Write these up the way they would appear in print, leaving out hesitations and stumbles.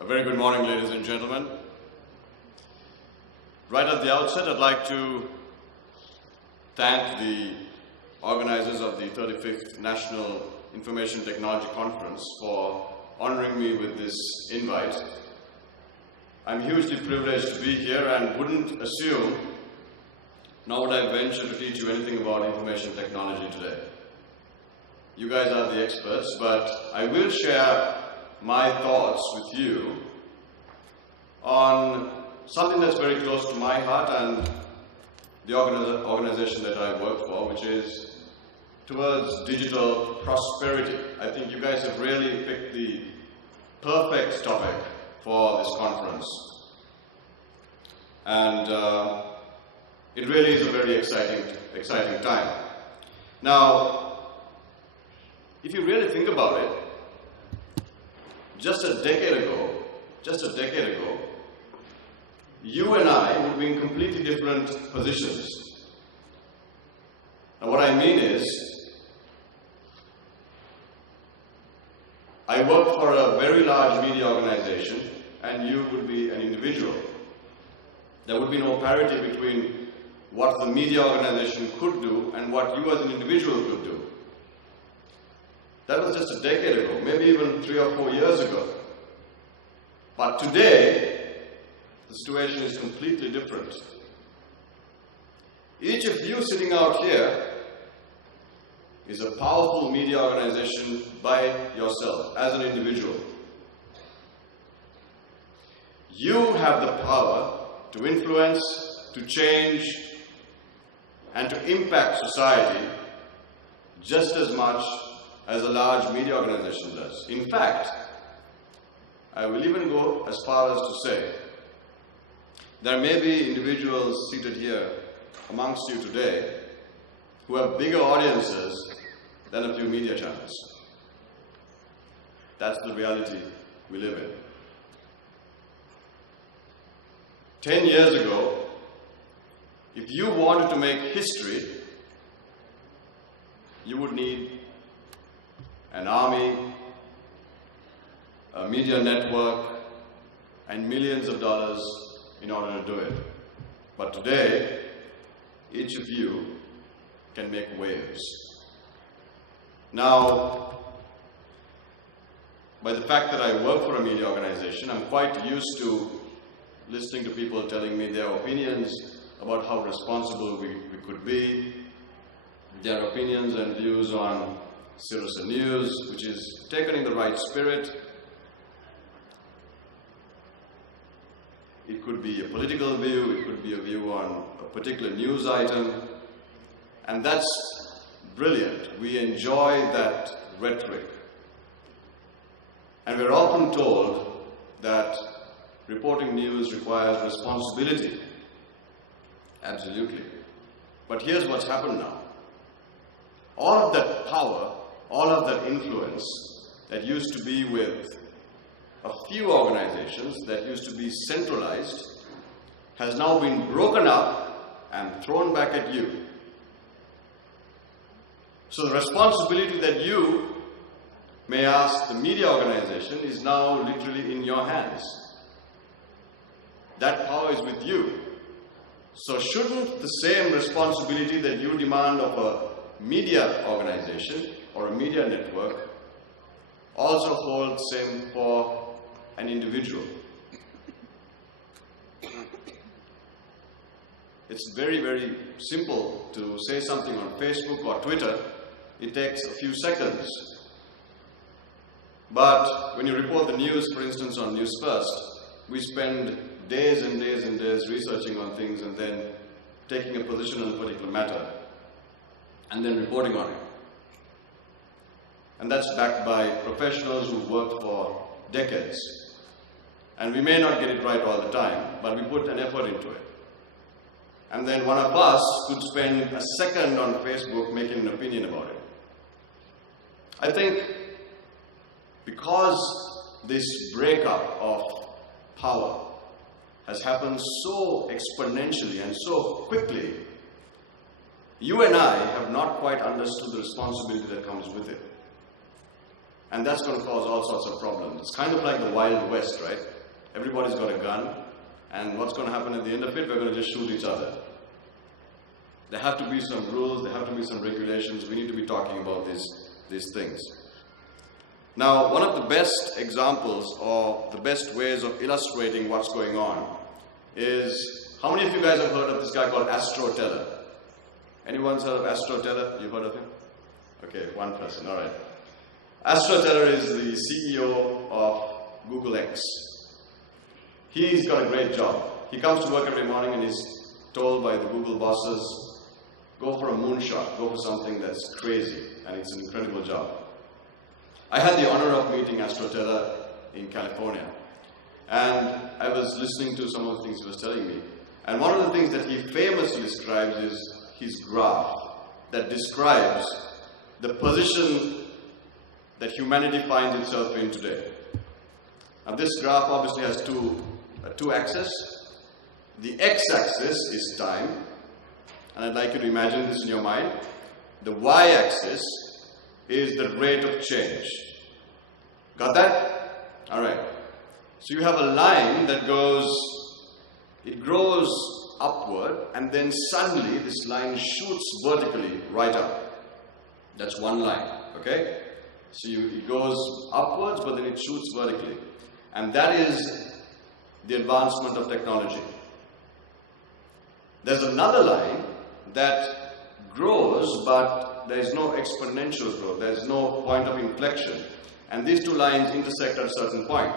A very good morning, ladies and gentlemen. Right at the outset, I'd like to thank the organizers of the 35th National Information Technology Conference for honoring me with this invite. I'm hugely privileged to be here and wouldn't assume, nor would I venture to teach you anything about information technology today. You guys are the experts, but I will share my thoughts with you on something that's very close to my heart and the organization that I work for, which is towards digital prosperity. I think you guys have really picked the perfect topic for this conference. And it really is a very exciting time. Now, if you really think about it, just a decade ago, you and I would be in completely different positions. Now what I mean is, I work for a very large media organization and you would be an individual. There would be no parity between what the media organization could do and what you as an individual could do. That was just a decade ago, maybe even 3 or 4 years ago. But today, the situation is completely different. Each of you sitting out here is a powerful media organization by yourself, as an individual. You have the power to influence, to change, and to impact society just as much as a large media organization does. In fact, I will even go as far as to say, there may be individuals seated here amongst you today who have bigger audiences than a few media channels. That's the reality we live in. 10 years ago, if you wanted to make history, you would need an army, a media network, and millions of dollars in order to do it. But today, each of you can make waves. Now, by the fact that I work for a media organization, I'm quite used to listening to people telling me their opinions about how responsible we could be, their opinions and views on Sirius News, which is taken in the right spirit. It could be a political view, it could be a view on a particular news item, and that's brilliant. We enjoy that rhetoric. And we're often told that reporting news requires responsibility. Absolutely. But here's what's happened now. All of that power, all of that influence that used to be with a few organizations, that used to be centralized, has now been broken up and thrown back at you. So the responsibility that you may ask the media organization is now literally in your hands. That power is with you. So shouldn't the same responsibility that you demand of a media organization or a media network also hold the same for an individual? It's very, very simple to say something on Facebook or Twitter. It takes a few seconds. But when you report the news, for instance, on Newsfirst, we spend days and days and days researching on things and then taking a position on a particular matter and then reporting on it. And that's backed by professionals who've worked for decades. And we may not get it right all the time, but we put an effort into it. And then one of us could spend a second on Facebook making an opinion about it. I think because this breakup of power has happened so exponentially and so quickly, you and I have not quite understood the responsibility that comes with it. And that's going to cause all sorts of problems. It's kind of like the Wild West, right? Everybody's got a gun, and what's going to happen at the end of it? We're going to just shoot each other. There have to be some rules, there have to be some regulations. We need to be talking about these things. Now, one of the best examples or the best ways of illustrating what's going on is, how many of you guys have heard of this guy called Astro Teller? Anyone's heard of Astro Teller? You've heard of him? Okay, one person, all right. Astro Teller is the CEO of Google X. He's got a great job. He comes to work every morning and he's told by the Google bosses, go for a moonshot, go for something that's crazy, and it's an incredible job. I had the honor of meeting Astro Teller in California, and I was listening to some of the things he was telling me. And one of the things that he famously describes is his graph that describes the position that humanity finds itself in today. Now this graph obviously has two axes. The x-axis is time, and I'd like you to imagine this in your mind. The y-axis is the rate of change. Got that? Alright. So you have a line that it grows upward, and then suddenly this line shoots vertically right up. That's one line, okay? So it goes upwards, but then it shoots vertically. And that is the advancement of technology. There's another line that grows, but there is no exponential growth. There is no point of inflection. And these two lines intersect at a certain point.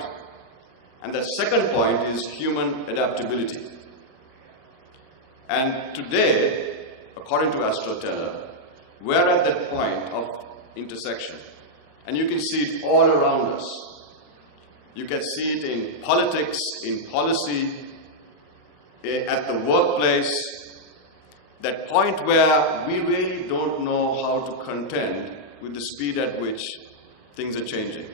And the second point is human adaptability. And today, according to Astro Teller, we're at that point of intersection. And you can see it all around us. You can see it in politics, in policy, at the workplace. That point where we really don't know how to contend with the speed at which things are changing.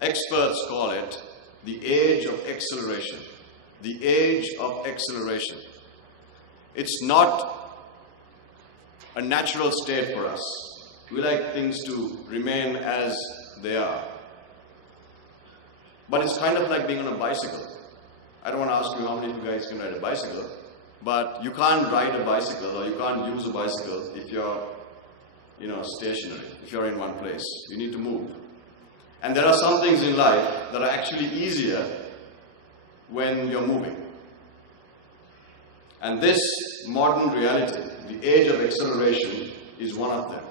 Experts call it the age of acceleration. The age of acceleration. It's not a natural state for us. We like things to remain as they are. But it's kind of like being on a bicycle. I don't want to ask you how many of you guys can ride a bicycle, but you can't ride a bicycle or you can't use a bicycle if you're, stationary, if you're in one place. You need to move. And there are some things in life that are actually easier when you're moving. And this modern reality, the age of acceleration, is one of them.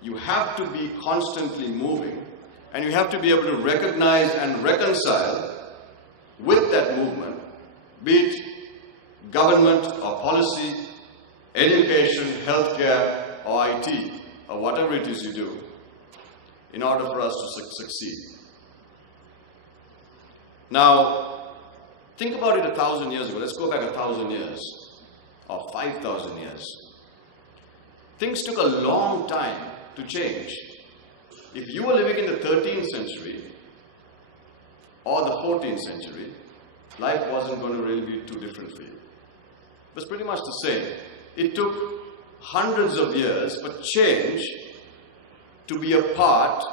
You have to be constantly moving, and you have to be able to recognize and reconcile with that movement, be it government or policy, education, healthcare, or IT, or whatever it is you do, in order for us to succeed. Now, think about it 1,000 years ago. Let's go back 1,000 years, or 5,000 years. Things took a long time to change. If you were living in the 13th century or the 14th century, life wasn't going to really be too different for you. It was pretty much the same. It took hundreds of years for change to be a part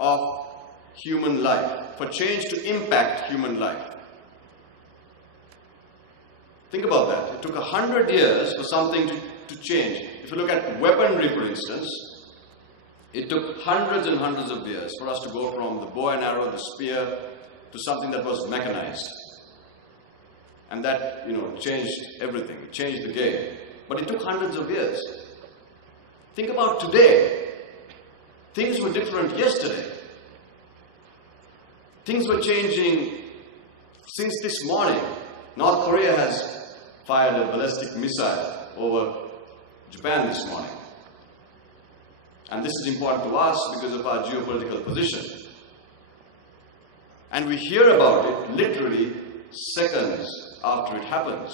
of human life, for change to impact human life. Think about that. It took 100 years for something to change. If you look at weaponry, for instance, it took hundreds and hundreds of years for us to go from the bow and arrow, the spear, to something that was mechanized. And that, changed everything. It changed the game. But it took hundreds of years. Think about today. Things were different yesterday. Things were changing since this morning. North Korea has fired a ballistic missile over Japan this morning. And this is important to us because of our geopolitical position. And we hear about it literally seconds after it happens.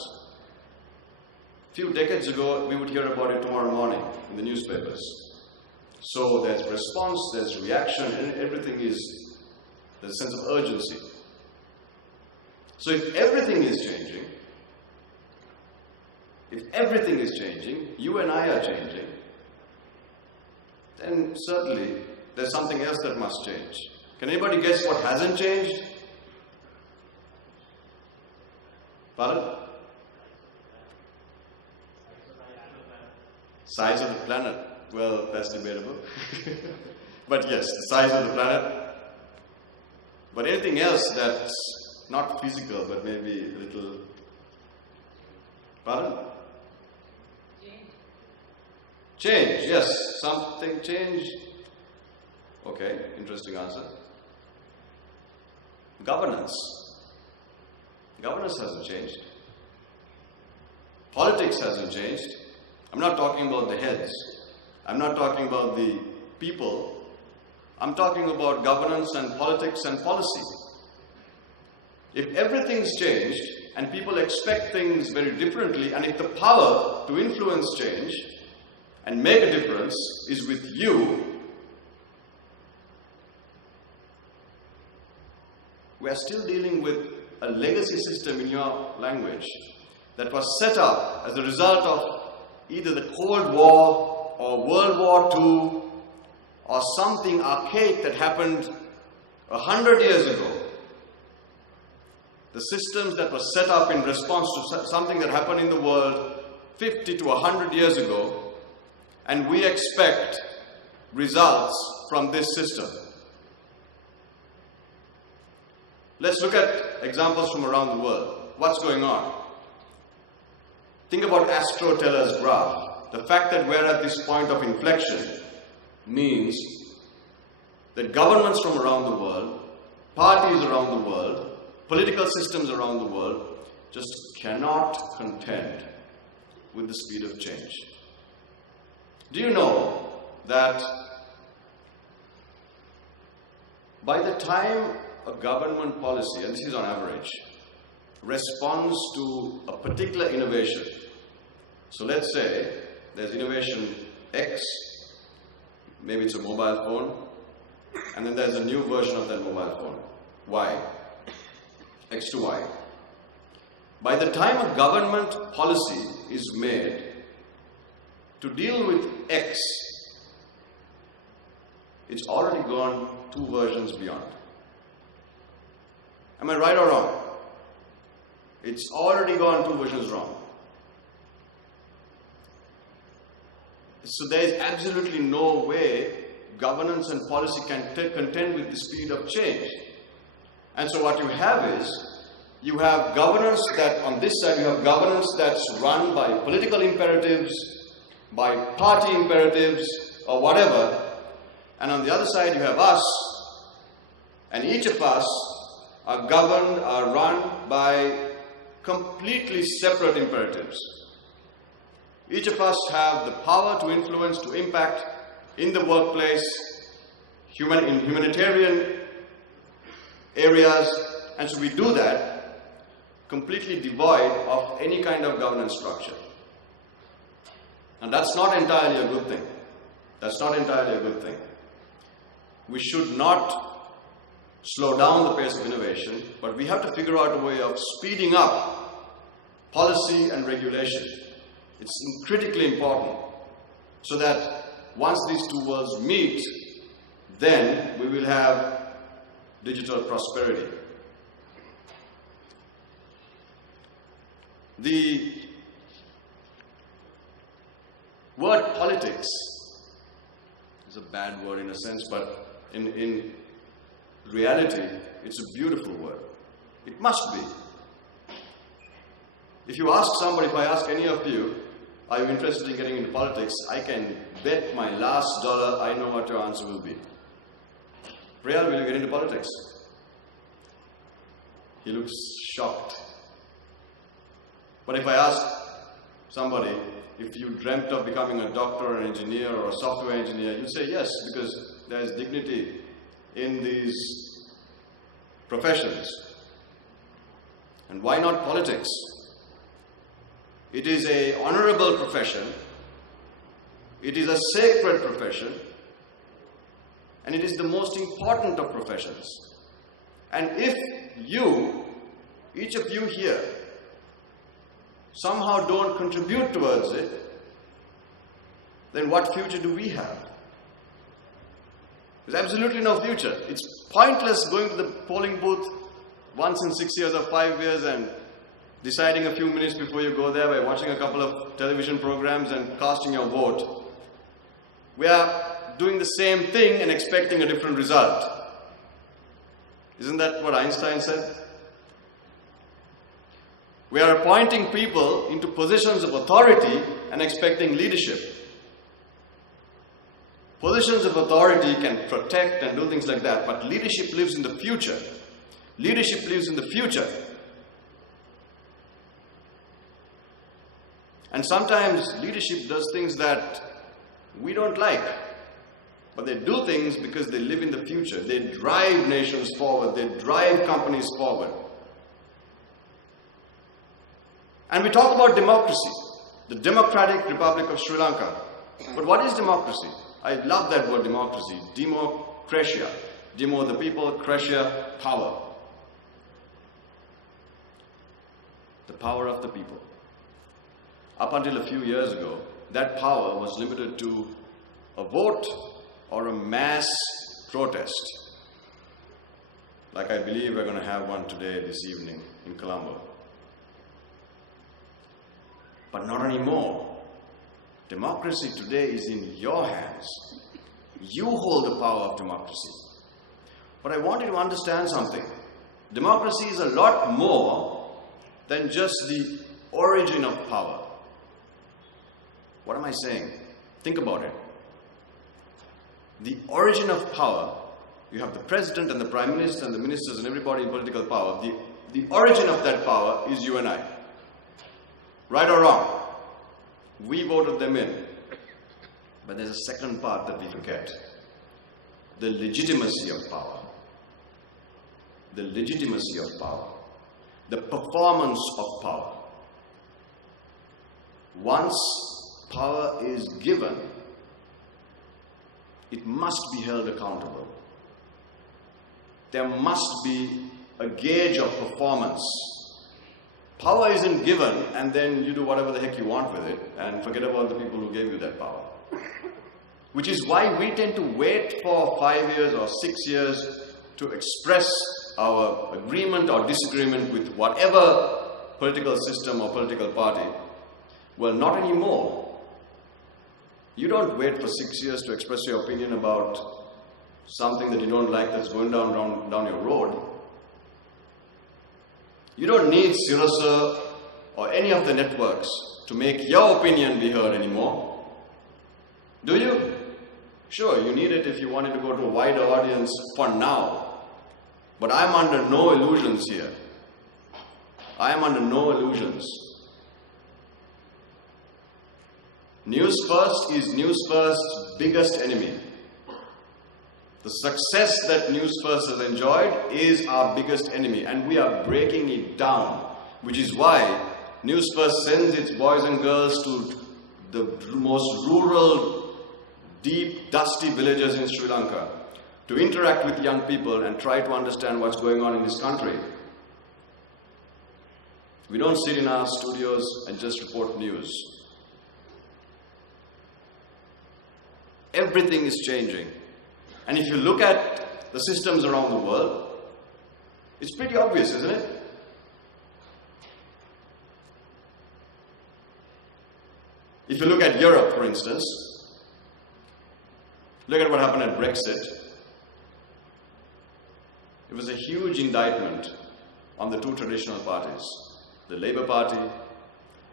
A few decades ago, we would hear about it tomorrow morning in the newspapers. So there's response, there's reaction, and there's a sense of urgency. So if everything is changing, you and I are changing, then certainly there's something else that must change. Can anybody guess what hasn't changed? Pardon? Size of the planet. Well, that's debatable. But yes, the size of the planet. But anything else that's not physical, but maybe a little... Pardon? Change, yes. Something changed. Okay, interesting answer. Governance. Governance hasn't changed. Politics hasn't changed. I'm not talking about the heads. I'm not talking about the people. I'm talking about governance and politics and policy. If everything's changed and people expect things very differently, and if the power to influence change and make a difference is with you, we are still dealing with a legacy system, in your language, that was set up as a result of either the Cold War or World War II or something archaic that happened 100 years ago. The systems that were set up in response to something that happened in the world 50 to 100 years ago, and we expect results from this system. Let's look at examples from around the world. What's going on? Think about Astro Teller's graph. The fact that we're at this point of inflection means that governments from around the world, parties around the world, political systems around the world just cannot contend with the speed of change. Do you know that by the time a government policy, and this is on average, responds to a particular innovation, so let's say there's innovation X, maybe it's a mobile phone, and then there's a new version of that mobile phone, Y, X to Y. By the time a government policy is made to deal with X, it's already gone 2 versions beyond. Am I right or wrong? It's already gone 2 versions wrong. So there is absolutely no way governance and policy can contend with the speed of change. And so what you have is, you have governance that, on this side, you have governance that's run by political imperatives, by party imperatives, or whatever. And on the other side, you have us, and each of us are governed, are run by completely separate imperatives. Each of us have the power to influence, to impact in the workplace, in humanitarian areas, and so we do that completely devoid of any kind of governance structure. And that's not entirely a good thing. That's not entirely a good thing. We should not slow down the pace of innovation, but we have to figure out a way of speeding up policy and regulation. It's critically important, so that once these 2 worlds meet, then we will have digital prosperity. The word politics is a bad word in a sense, but in reality, it's a beautiful word. It must be. If you ask somebody, if I ask any of you, are you interested in getting into politics? I can bet my last dollar I know what your answer will be. Priyal, will you get into politics? He looks shocked. But if I ask somebody, if you dreamt of becoming a doctor or an engineer or a software engineer, you'll say yes, because there's dignity in these professions. And why not politics? It is an honorable profession, it is a sacred profession, and it is the most important of professions. And if you, each of you here, somehow don't contribute towards it, then what future do we have? There's absolutely no future. It's pointless going to the polling booth once in 6 years or 5 years and deciding a few minutes before you go there by watching a couple of television programs and casting your vote. We are doing the same thing and expecting a different result. Isn't that what Einstein said? We are appointing people into positions of authority and expecting leadership. Positions of authority can protect and do things like that, but leadership lives in the future. Leadership lives in the future. And sometimes leadership does things that we don't like, but they do things because they live in the future. They drive nations forward. They drive companies forward. And we talk about democracy, the Democratic Republic of Sri Lanka. But what is democracy? I love that word democracy. Democratia. Demo, the people, cratia, power. The power of the people. Up until a few years ago, that power was limited to a vote or a mass protest. Like I believe we're going to have one today, this evening, in Colombo. But not anymore. Democracy today is in your hands. You hold the power of democracy. But I want you to understand something. Democracy is a lot more than just the origin of power. What am I saying? Think about it. The origin of power, you have the president and the prime minister and the ministers and everybody in political power. The origin of that power is you and I. Right or wrong? We voted them in. But there's a second part that we forget. The legitimacy of power. The legitimacy of power. The performance of power. Once power is given, it must be held accountable. There must be a gauge of performance. Power isn't given and then you do whatever the heck you want with it and forget about the people who gave you that power. Which is why we tend to wait for 5 years or 6 years to express our agreement or disagreement with whatever political system or political party. Well, not anymore. You don't wait for 6 years to express your opinion about something that you don't like that's going down your road. You don't need Sirasa or any of the networks to make your opinion be heard anymore. Do you? Sure, you need it if you wanted to go to a wider audience for now. But I'm under no illusions here. I am under no illusions. Newsfirst is Newsfirst's biggest enemy. The success that Newsfirst has enjoyed is our biggest enemy, and we are breaking it down, which is why Newsfirst sends its boys and girls to the most rural, deep, dusty villages in Sri Lanka to interact with young people and try to understand what's going on in this country. We don't sit in our studios and just report news. Everything is changing. And if you look at the systems around the world, it's pretty obvious, isn't it? If you look at Europe, for instance, look at what happened at Brexit. It was a huge indictment on the two traditional parties. The Labour Party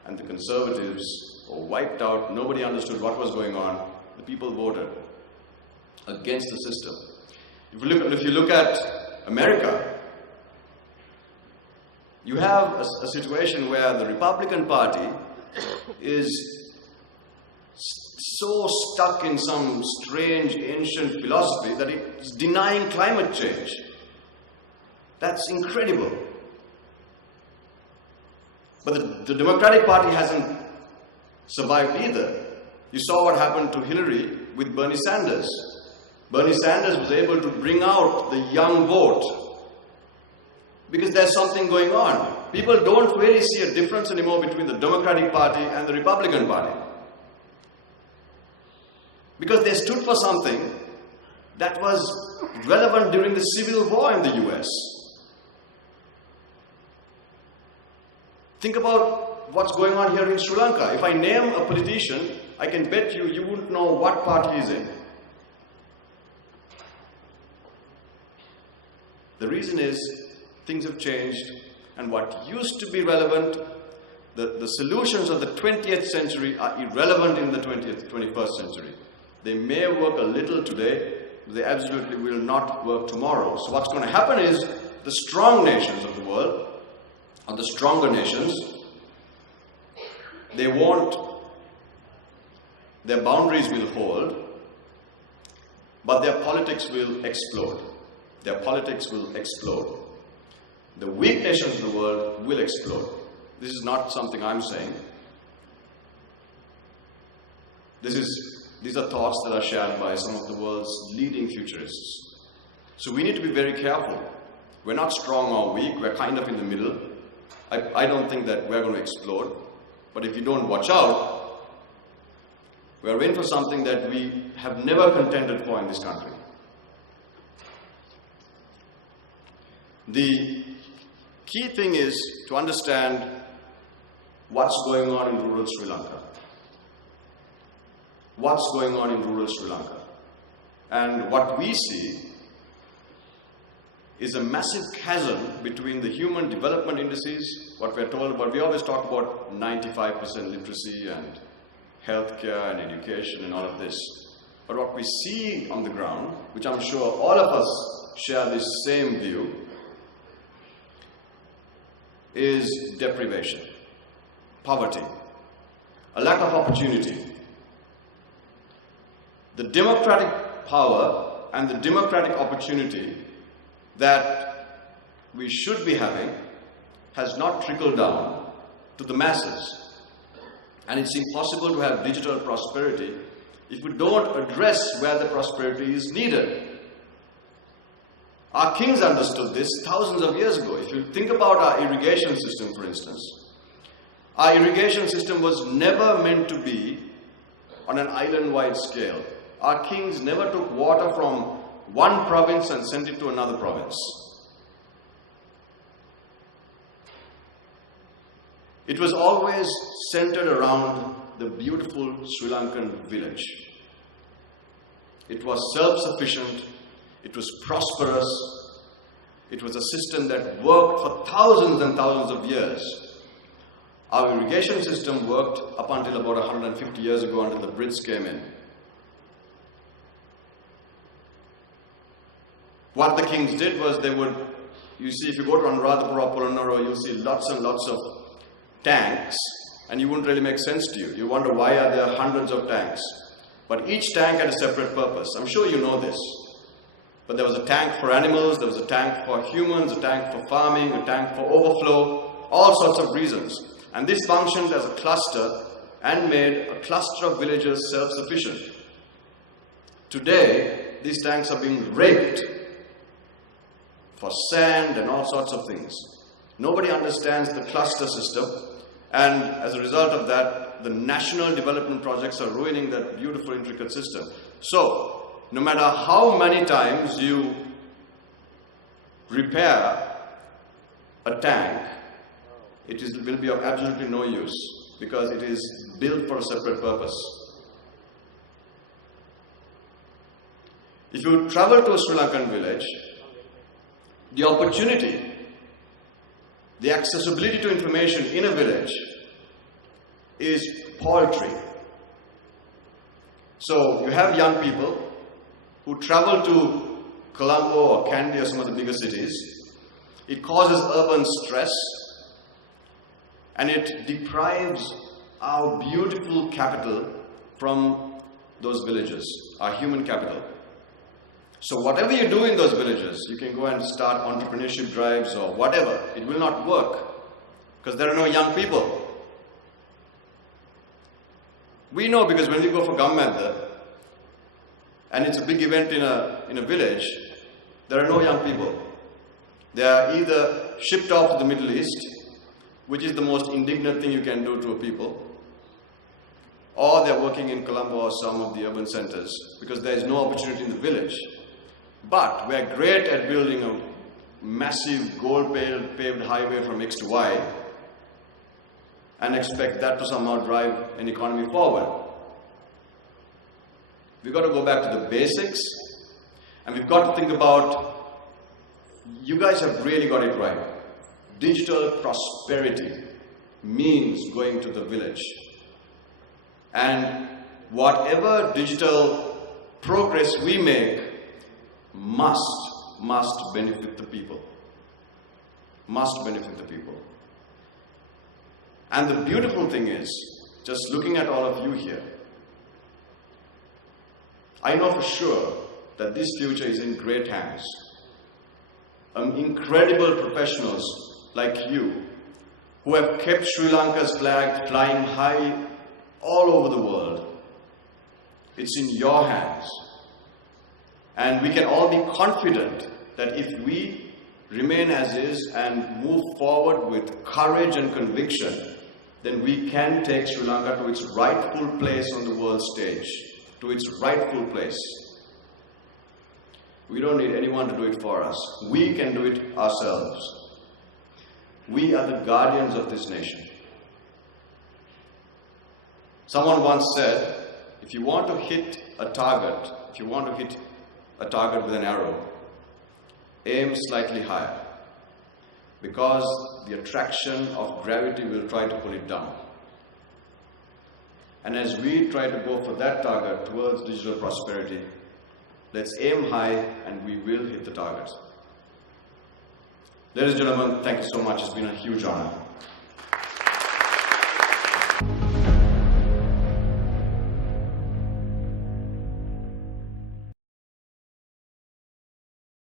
and the Conservatives were wiped out. Nobody understood what was going on. The people voted against the system. If you look at America, you have a situation where the Republican Party is so stuck in some strange ancient philosophy that it is denying climate change. That's incredible. But the Democratic Party hasn't survived either. You saw what happened to Hillary with Bernie Sanders. Bernie Sanders was able to bring out the young vote because there's something going on. People don't really see a difference anymore between the Democratic Party and the Republican Party. Because they stood for something that was relevant during the Civil War in the US. Think about what's going on here in Sri Lanka. If I name a politician, I can bet you wouldn't know what party he's in. The reason is things have changed, and what used to be relevant, the solutions of the 20th century are irrelevant in the 21st century. They may work a little today, but they absolutely will not work tomorrow. So what's going to happen is the strong nations of the world, or the stronger nations, their boundaries will hold, but their politics will explode. Their politics will explode. The weak nations of the world will explode. This is not something I'm saying. These are thoughts that are shared by some of the world's leading futurists. So we need to be very careful. We're not strong or weak, we're kind of in the middle. I don't think that we're going to explode. But if you don't watch out, we're in for something that we have never contended for in this country. The key thing is to understand what's going on in rural Sri Lanka. What's going on in rural Sri Lanka. And what we see is a massive chasm between the human development indices, what we're told about. We always talk about 95% literacy and healthcare and education and all of this. But what we see on the ground, which I'm sure all of us share this same view, is deprivation, poverty, a lack of opportunity. The democratic power and the democratic opportunity that we should be having has not trickled down to the masses. And it's impossible to have digital prosperity if we don't address where the prosperity is needed. Our kings understood this thousands of years ago. If you think about our irrigation system, for instance, our irrigation system was never meant to be on an island-wide scale. Our kings never took water from one province and sent it to another province. It was always centered around the beautiful Sri Lankan village. It was self-sufficient, it was prosperous, it was a system that worked for thousands and thousands of years. Our irrigation system worked up until about 150 years ago until the Brits came in. What the kings did was you see, if you go to Anuradhapura, Polonnaruwa, you'll see lots and lots of tanks, and it wouldn't really make sense to you. You wonder why are there hundreds of tanks. But each tank had a separate purpose. I'm sure you know this. But there was a tank for animals, there was a tank for humans, a tank for farming, a tank for overflow, all sorts of reasons. And this functioned as a cluster and made a cluster of villages self-sufficient. Today, these tanks are being raped for sand and all sorts of things. Nobody understands the cluster system, and as a result of that, the national development projects are ruining that beautiful, intricate system. So, no matter how many times you repair a tank, it will be of absolutely no use because it is built for a separate purpose. If you travel to a Sri Lankan village, the opportunity, the accessibility to information in a village is paltry. So you have young people who travel to Colombo or Kandy or some of the bigger cities. It causes urban stress and it deprives our beautiful capital from those villages, our human capital. So whatever you do in those villages, you can go and start entrepreneurship drives or whatever, it will not work because there are no young people. We know because when we go for Gammada and it's a big event in a village, there are no young people. They are either shipped off to the Middle East, which is the most indignant thing you can do to a people, or they're working in Colombo or some of the urban centers because there is no opportunity in the village. But we are great at building a massive gold-paved highway from X to Y and expect that to somehow drive an economy forward. We've got to go back to the basics, and we've got to think about, you guys have really got it right. Digital prosperity means going to the village. And whatever digital progress we make must benefit the people. Must benefit the people. And the beautiful thing is, just looking at all of you here, I know for sure that this future is in great hands. Incredible professionals like you who have kept Sri Lanka's flag flying high all over the world. It's in your hands. And we can all be confident that if we remain as is and move forward with courage and conviction, then we can take Sri Lanka to its rightful place on the world stage, to its rightful place. We don't need anyone to do it for us. We can do it ourselves. We are the guardians of this nation. Someone once said, if you want to hit a target, with an arrow, aim slightly higher, because the attraction of gravity will try to pull it down. And as we try to go for that target towards digital prosperity, let's aim high and we will hit the target. Ladies and gentlemen, thank you so much. It's been a huge honor.